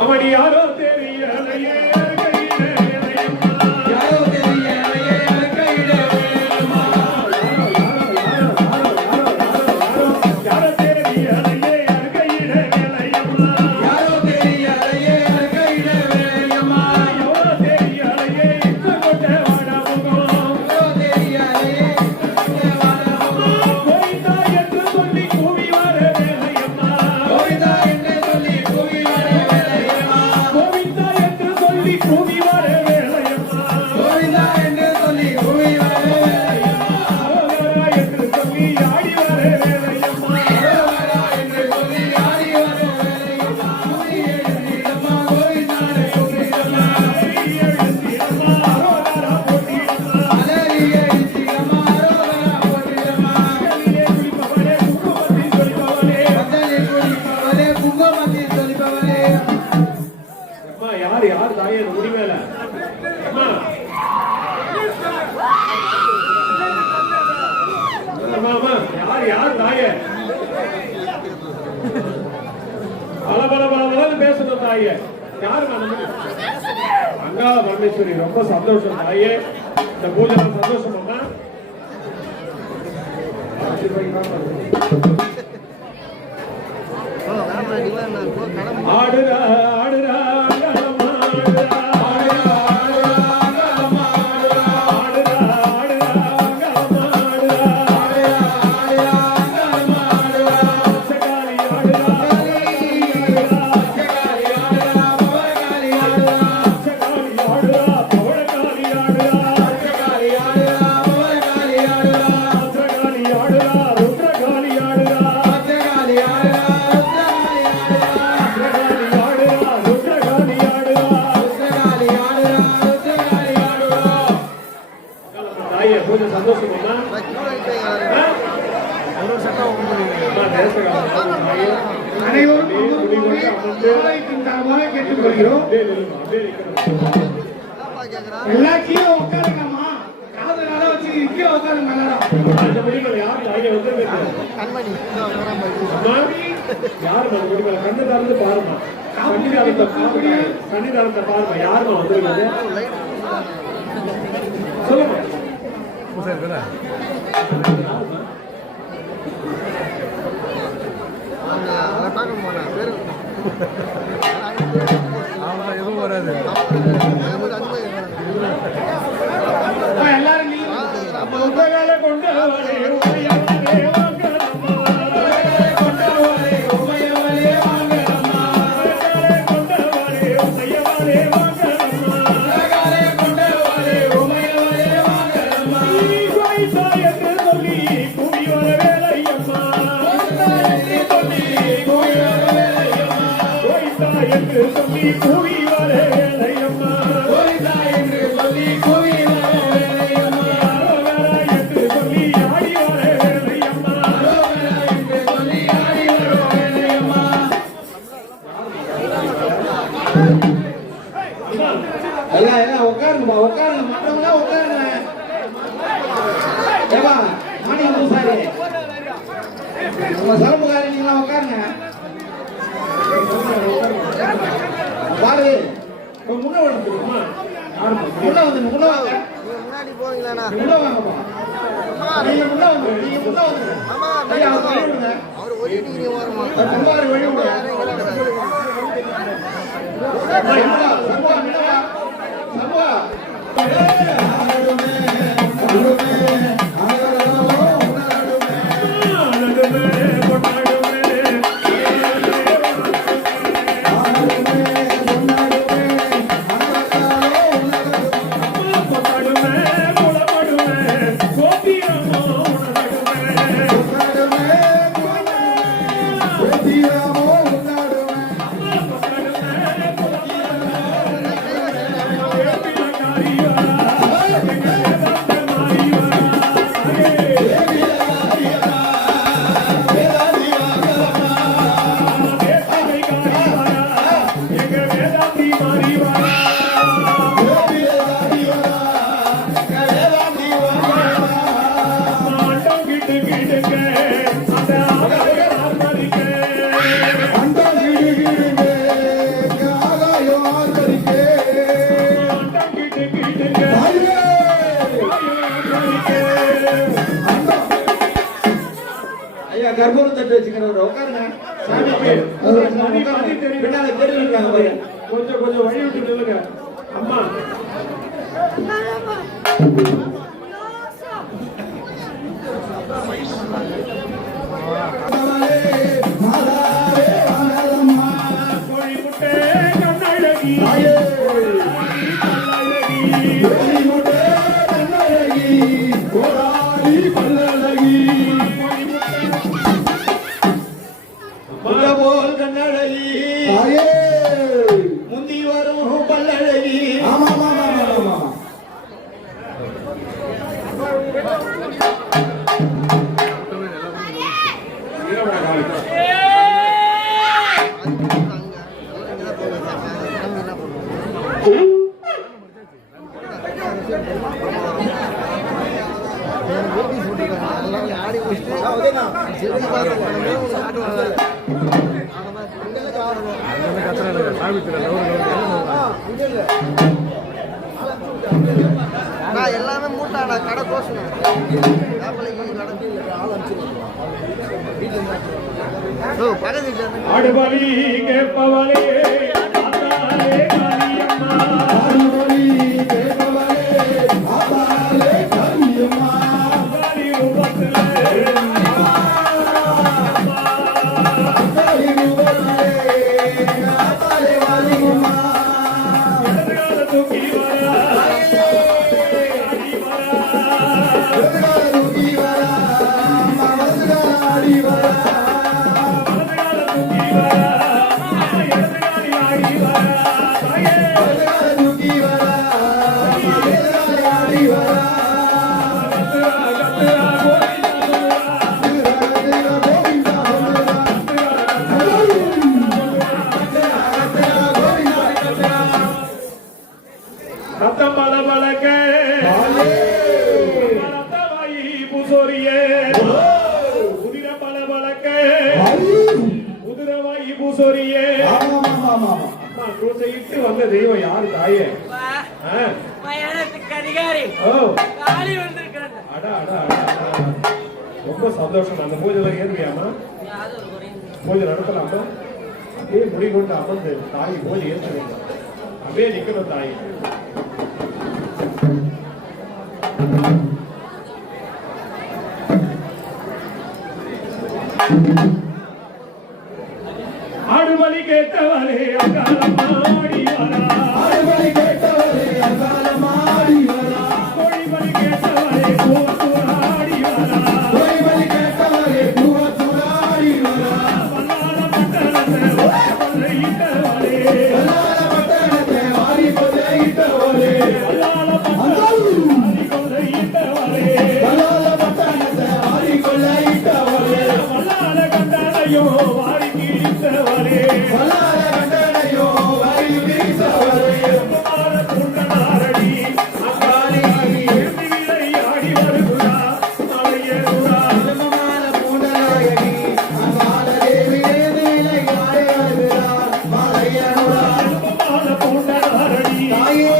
அவன் யாரோ தெரியலையே பேசணும் தாயே. யாரு அங்காள பரமேஸ்வரி ரொம்ப சந்தோஷம் தாயே. இந்த பூஜை சந்தோஷமா ஆடுறா ஆடுறா கண்ணு பாருமா சன்னிதானத்தை பாருமா யாருமா வந்து சொல்லுங்க எதுவும் வராது எல்லாரும் கொண்டு உட்காருங்கப்பா உட்காருங்க மற்றவங்களா உட்காருங்க மணி பூசாரி உங்க சிறப்புக்காரி நீங்களா உட்காருங்க பாரு முன்ன வந்து முன்ன வாங்க உள்ள வாங்கப்பா. நீங்க உள்ள வந்து ஐயா வழி விடுங்க. அவர் ஒரு டிகிரி வருமா குமார் வழி விடுங்க. சம்பா சம்பா கர்ப்பூரம் தட்டு வச்சுக்கிறவர் உட்காருங்க. பின்னால தெரியுங்க கொஞ்சம் கொஞ்சம் வழி விட்டு நில்லுங்க. அம்மா முந்தி வரும் பல்லழகி. எல்லாமே மூட்டாடா கடை கோசம் அடுபலி கேட்பவளே வந்த தெய்வம் யாரு தாயே? ரொம்ப சந்தோஷம். அந்த பூஜை ஏற்றுவியாமா? பூஜை நடத்தலாமா? அப்படியே முடி கொண்டு அமர்ந்து தாய் பூஜை ஏற்ற வேண்டும். அப்படியே நிக்கணும் தாய். ஆடுமலி கேட்டவரே அகாலமாடி வரா, ஆடுமலி கேட்டவரே அகாலமாடி வரா, கோழிமலி கேட்டவரே பூவத்துராடி வரா, கோழிமலி கேட்டவரே பூவத்துராடி வரா, வல்லால பட்டணத்தை கொள்ளையிட்டவரே, வல்லால பட்டணத்தை வாரி கொள்ளையிட்டவரே, வல்லால பட்டணத்தை கொள்ளையிட்டவரே, வல்லால பட்டணத்தை வாரி கொள்ளையிட்டவரே, வல்லால கண்டனையோ வாரி கிழித்தவரே, வல்லால கண்டனையோ வாரி கிழித்தவரே, குமார துண்டனாரடி அங்காளி எழுதி விளையாடி வருகிறா மலையருளா, குமார பூண்டனாயடி அங்காள தேவி எழுதி விளையாடி வருகிறா மலையருளா, குமார பூண்டனாரடி தாயே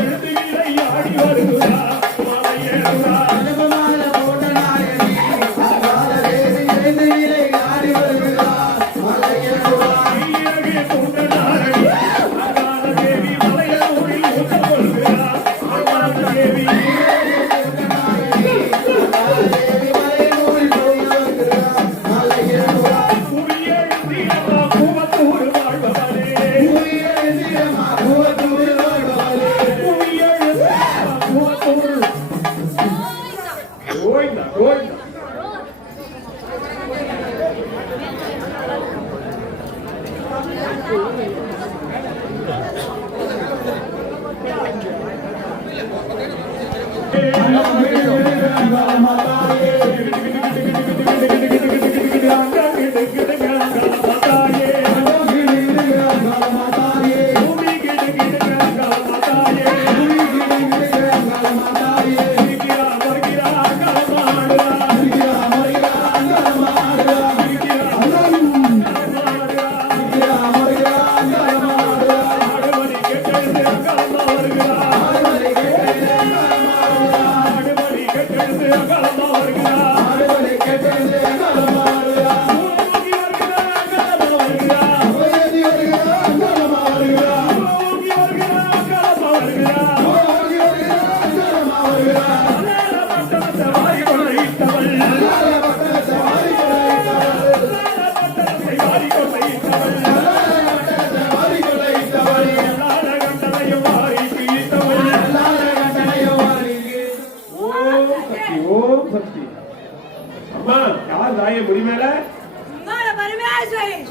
எழுதி விளையாடி வருகிறா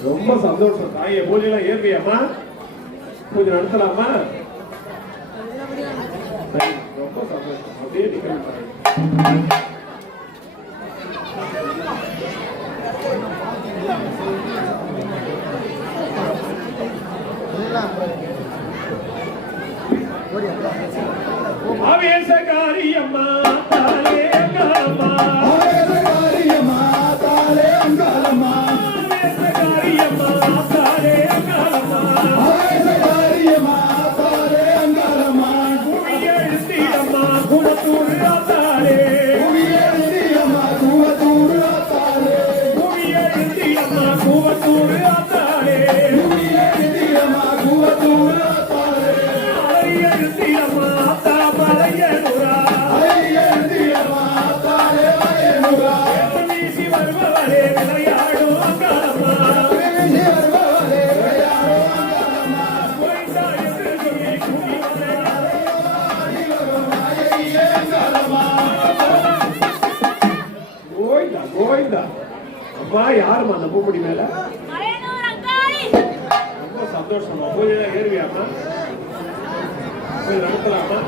ரொம்ப சந்தோஷம் தாயே. பூஜை எல்லாம் ஏற்பியம்மா? பூஜை நடத்தலாமா? ரொம்ப சந்தோஷம். அப்படியே நிக்கணும் தாயே. ஆவேசகாரி அம்மா தாலே அங்காளம்மா, ஆவேசகாரி அம்மா தாலே அங்காளம்மா, ஆவேசகாரி அம்மா தாலே அங்காளம்மா, ஆவேசகாரி அம்மா தாலே அங்காளம்மா, குவியெழுத்தி அம்மா குவத்தூர் ஆத்தாளே, குவியெழுத்தி அம்மா குவத்தூர் ஆத்தாளே, குவியெழுத்தி அம்மா குவத்தூர் ஆத்தாளே, குவியெழுத்தி அம்மா குவத்தூர் ஆத்தாளே, அலையெழுத்தி அம்மா தாமரையனுரா, அலையெழுத்தி அம்மா தாமரையனுரா, வீசி வருபவரே விளையாடும் அங்காளம்மா, வீசி வருபவரே விளையாடும் அங்காளம்மா, கோயிந்தா என்று சொல்லி கூடி வந்தாடி வரும் மாயையே அங்காளம்மா. கோயிந்தா கோயிந்தா. அம்மா யாருமா அந்த பூப்படி மேல? ரொம்ப சந்தோஷமா. பூஜை ஏறுவியாம்மா? நடத்தலாமா?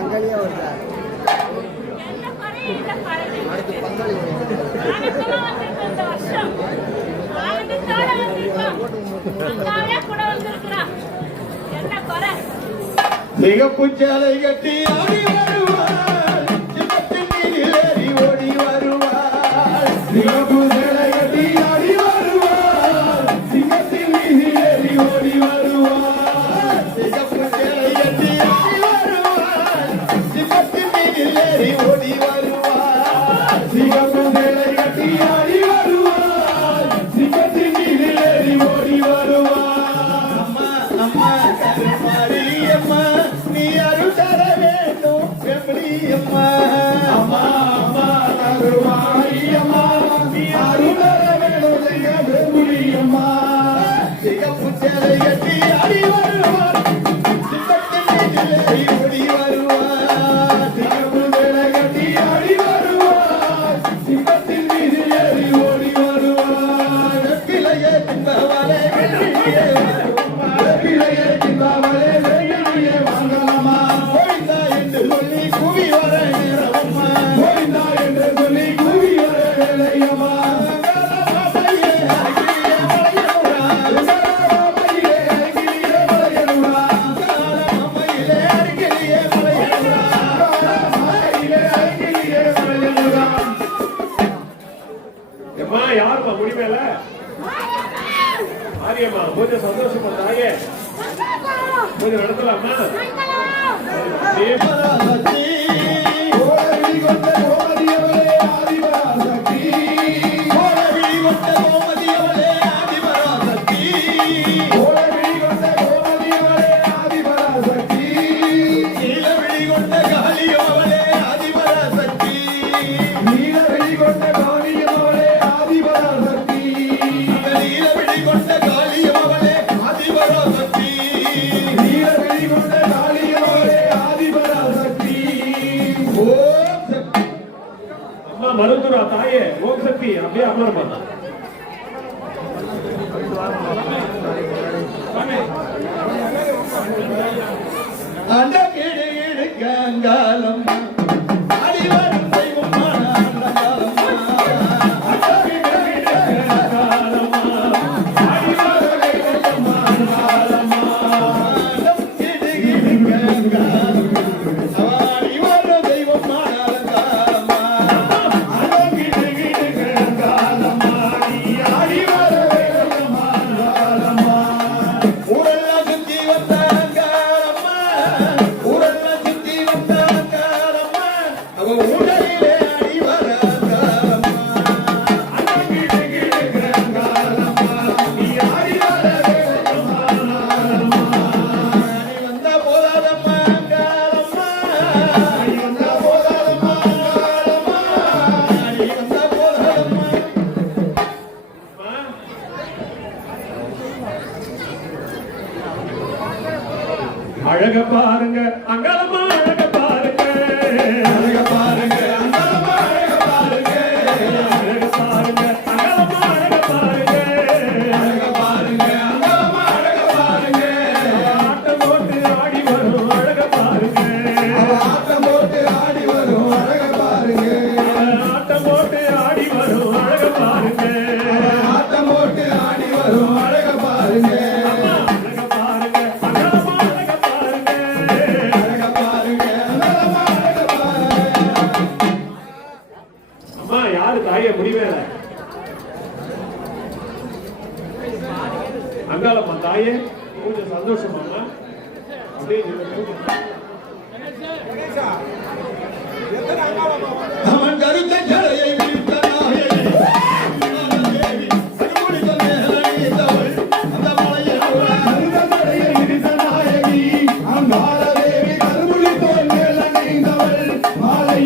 அங்கேயே வருதா அடுத்து பங்காளி சிகப்பு சேலை கட்டி ஆடி வருவாள், சிவத்தின் மீதில் ஏறி ஓடி வருவாள், சிகப்பு சேலை கட்டி ஆடி வருவாள், சிங்கத்தின் மீதில் ஏறி ஓடி வருவாள், சிகப்பு சேலை கட்டி ஆடி வருவாள், சிங்கத்தின் மீதில் ஏறி ஓடி வருவாள், சிகப்பு சேலை கட்டி ஆடி வருவாள், சிங்கத்தின் மீதில் ஏறி ஓடி வருவாள். அம்மா அம்மா கருமாரி அம்மா, நீ அருள் தர வேண்டும் வெம்படியம்மா, அம்மா அம்மா கருமாரி அம்மா, நீ அருள் தர வேண்டும் வெம்படியம்மா, சிகப்பு சேலை கட்டி ஆடி வருவார், சிங்கத்தின் மீதில் ஏறி ஓடி வருவார், சிகப்பு சேலை கட்டி ஆடி வருவார், சிங்கத்தின் மீதில் ஏறி ஓடி வருவார், வெப்பிலையே தின்பவளே வெற்றியே வருவார், வெப்பிலையே தின்பவளே வெற்றியே வாங்கலாமா, கோயிந்தா என்று சொல்லி குவி வர நேரம்மா, கோயிந்தா என்று சொல்லி குவி வர வேலையம்மா, அங்காளம்மையிலே அழகிரியே மலையனுரா, அங்காளம்மையிலே அழகிரியே மலையனுரா, அங்காளம்மையிலே அழகிரியே மலையனுரா, அங்காளம்மையிலே அழகிரியே மலையனுரா. அம்மா யாருமா முடி மேல? ஆரியம்மா. பூஜை சந்தோஷமா தாயே. பூஜை நடத்தலாமா? ஆதிபராசக்தி, கோலவிழி கொண்ட கோமதியவளே ஆதிபராசக்தி, கோலவிழி கொண்ட கோமதியவளே ஆதிபராசக்தி, கோலவிழி கொண்ட கோமதியவளே ஆதிபராசக்தி, நீலவிழி கொண்ட காளியவளே ஆதிபராசக்தி, நீலவிழி கொண்ட காளியவளே ஆதிபராசக்தி, நீலவிழி கொண்ட காளியவளே ஆதிபராசக்தி, நீலவிழி கொண்ட காளியவளே ஆதிபராசக்தி. ஓம் சக்தி. அம்மா மருத்துவரா தாயே. ஓம் சக்தி. அப்படியே அமரமா. அந்த கிடு கிடுக்க அலங்காலம்மா ஆடி வரும் தெய்வமான அலங்காலம்மா அழக பாருங்க அங்காளம்மா அழக பாருங்க அழக பாருங்க அங்காளம்மா அழக பாருங்க அழக பாருங்க அங்காளம்மா அழக பாருங்க அழக பாருங்க அங்காளம்மா அழக பாருங்க ஆட்டம் போட்டு ஆடி வரும் அழக பாருங்க ஆட்டம் போட்டு ஆடி வரும் அழக பாருங்க ஆட்டம் போட்டு ஆடி வரும் அழக பாருங்க ஆட்டம் போட்டு ஆடி வரும் அழக பாருங்க தாயே முடிவேல அங்காளம்மா தாயே கொஞ்சம் சந்தோஷமாமா அப்படியே அவன் கருத்த ஜடையை விரித்த நாயகி அந்த மலையை கருத்த ஜடையை விரித்த நாயகி அங்காள தேவி கருமுடி தோல் மேல நீந்தவள் மாலை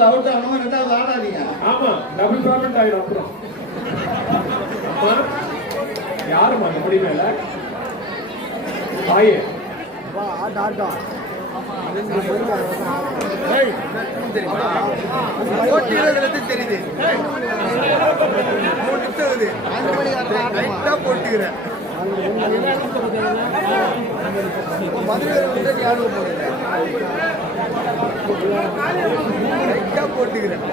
அவுட் ஆகணும் ரெண்டாவது ஆடாதீங்க. ஆமா டபுள் பேமெண்ட் ஆயிடும் அப்புறம். அம்மா யாரும் அந்த முடி மேல தாயே தெரியுது போட்டுக்கிறேன் போட்டுக்கிறேன்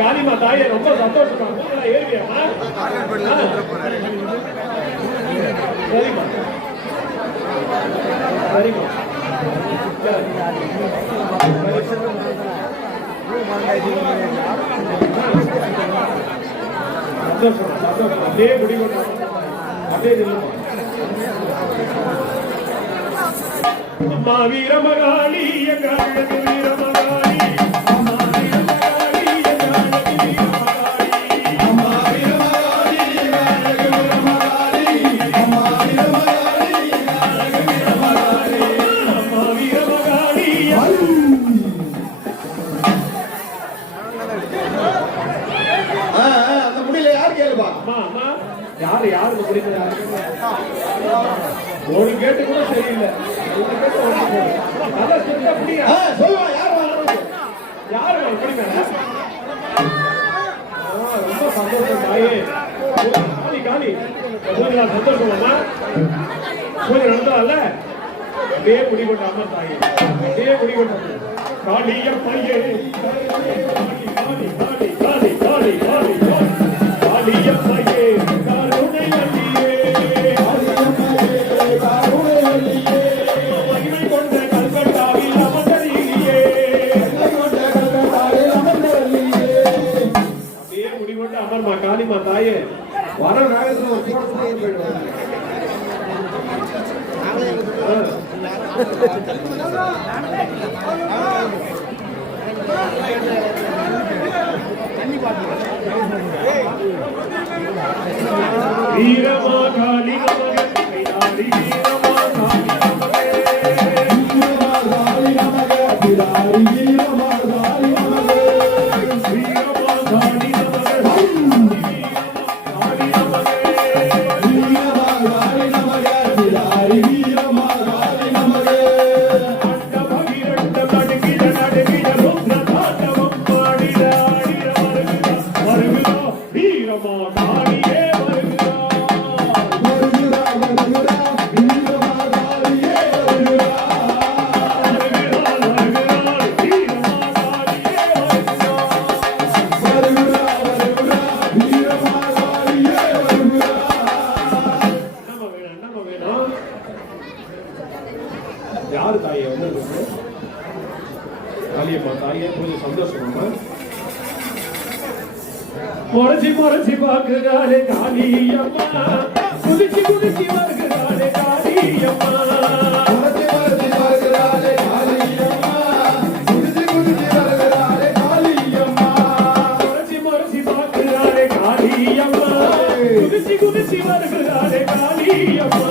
காளிமா தாயே ரொம்ப சந்தோஷமா ஏறியா சரிம்மா சரிம்மா சந்தோஷம் சந்தோஷம் அப்படியே முடிவு அப்படியே நில்லுமா அம்மா வீரமகாளி எங்கள் அழகு வீரமகாளி அம்மா வீரமகாளி எங்கள் அழகு வீரமகாளி அம்மா வீரமகாளி எங்கள் அழகு வீரமகாளி அம்மா வீரமகாளி எங்கள் அழகு வீரமகாளி அம்மா வீரமகாளி அந்த முடியல யார் கேளுப்பா அம்மா அம்மா யாருக்கு பிடிக்கிறாரு ஒரு கேட்டு கூட சரியில்லை ஒரு கேட்டு அதான் சொல்ல முடியும் சொல்லுவா யார் வாங்க யாரு பிடிக்க ரொம்ப சந்தோஷம் தாயே காலி காலி சந்தோஷமா கொஞ்சம் நடந்தால அப்படியே குடிக்கொண்ட அம்மா தாயே அப்படியே குடிக்கொண்ட காளிய பையே காளி காளி காளி காளி காளி காளிய பையே கருணை அள்ளியே கருணை அள்ளியே மகிமை கொண்ட கல்கட்டாவில் அமர்ந்தறியே கொண்ட கல்கட்டாவில் அமர்ந்தறியே அப்படியே குடிக்கொண்ட அமர்மா காளிமா தாயே வர நாகத்துல ஒரு போட்டு போயிடுவாங்க வீரமாகாளி நமகே கைலாடி வீரமாகாளி நமகே வீரமாகாளி நமகே கைலாடி வீரமாகாளி நமகே வீரமாகாளி நமகே வீரமாகாளி நமகே வீரமாகாளி நமகே கைலாடி வீரமாகாளி நமகே அண்ட பகிரண்ட நடுகிட நடுகிட ருத்ர தாண்டவம் பாடிட ஆடிட வருகுதா வீரமாகாளியே யாரு தாயை வந்து காளியம்மா தாயே கொஞ்சம் சந்தோஷமா முறைச்சி முறைச்சி பார்க்கிறாளே காளியம்மா குதிச்சு குதிச்சு வருகிறாளே காளியம்மா முறைச்சி முறைச்சி பார்க்கிறாளே காளியம்மா குதிச்சு குதிச்சு வருகிறாளே காளியம்மா முறைச்சி முறைச்சி பார்க்கிறாளே காளியம்மா குதிச்சு குதிச்சு வருகிறாளே காளியம்மா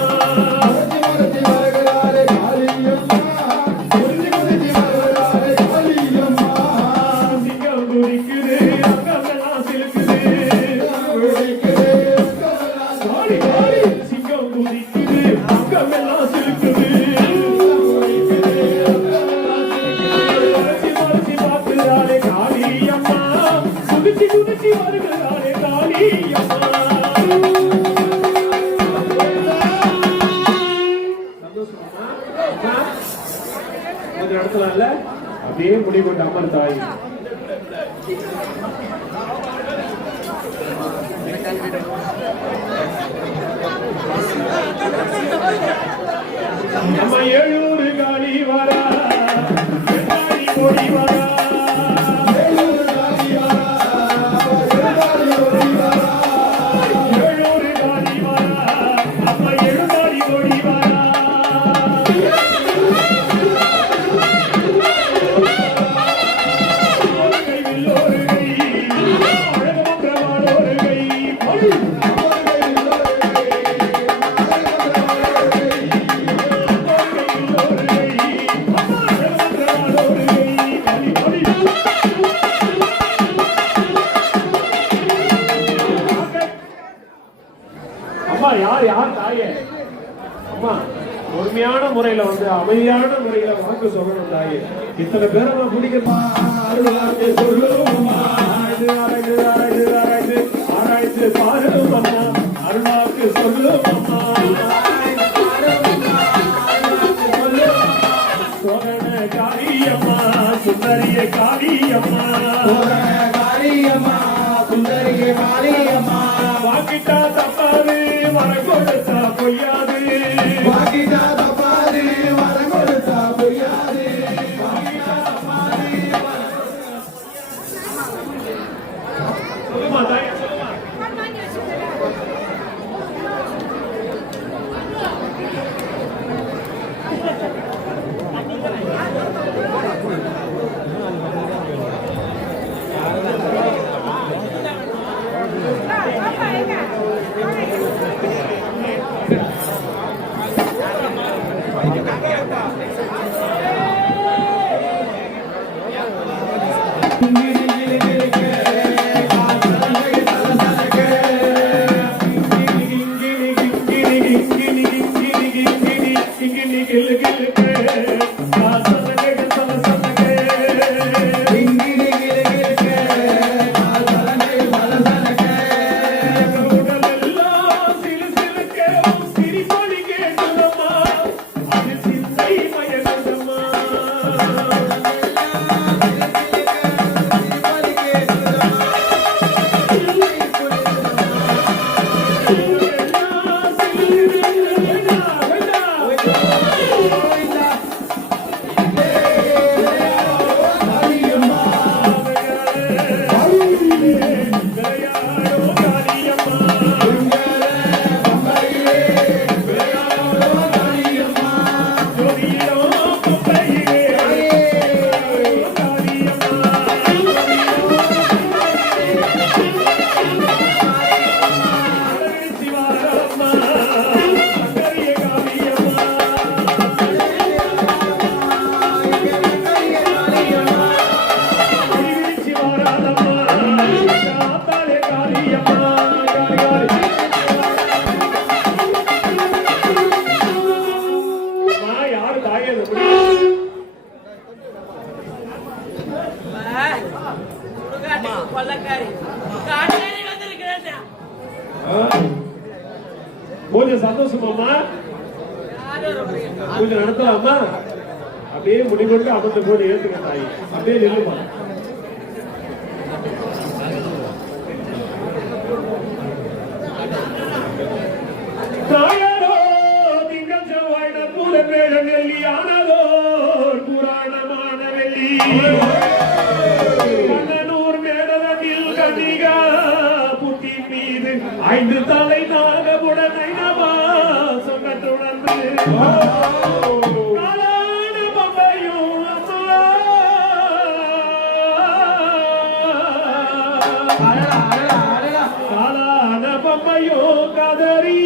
அப்படியே முடிவுட்ட அமர் தாய் நம்ம ஏழூர் காளி வரா கொடி வரா யார் தாயே அம்மா பொறுமையான முறையில வந்து அமைதியான முறையில வாக்கு சொல்லணும் தாயே இத்தனை பேரை நான் பிடிக்கிறேன் ஆராய்ச்சி பாருடும் அம்மா அருள்வாக்கு சொல்லும் அம்மா சோழன காளியம்மா சுந்தரிய காளியம்மா காளியம்மா சுந்தரிய காளியம்மா வாக்கிட்டா தப்பாது மர கொடுத்தா பொய்யாது சந்தோஷமாம்மா? கொஞ்சம் நடத்தலாமா? அப்படியே முடிவெட்டு அமர்ந்து போட்டு ஏத்துங்க தாயி. அப்படியே நில்லுமா. தாயாரோ திங்கள் செவ்வாய் நற்புதன் வேடம் வெள்ளி ஆனதோ புராணமான வெள்ளி கண்ணனூர் மேடதனில் கன்னிகா புத்தி மீது 5 தலை நாகமுடன் ஐநவா சொன்னதுணர்ந்து காலான பம்பையும் அம்மா காலான பம்பையோ கதறி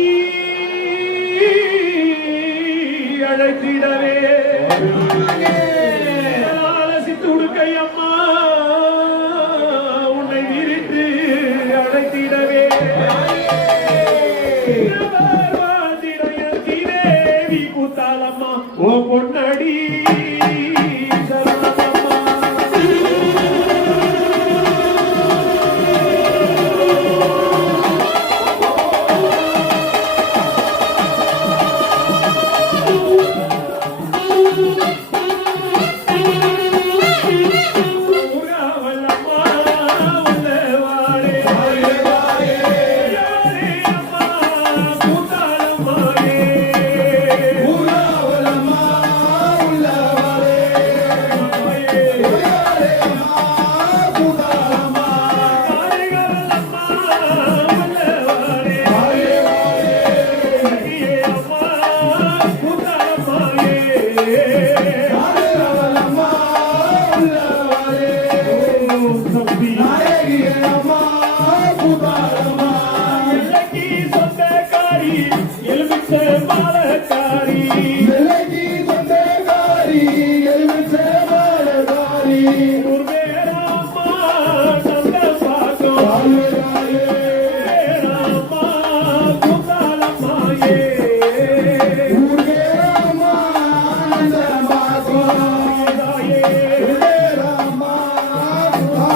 அழைத்திடவே சித்துடுக்கை அம்மா உன்னை விரித்து அழைத்திடவே தேவி கூத்தாலம்மா ஓ பொன்னடி சரணமம்மா.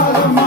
Rama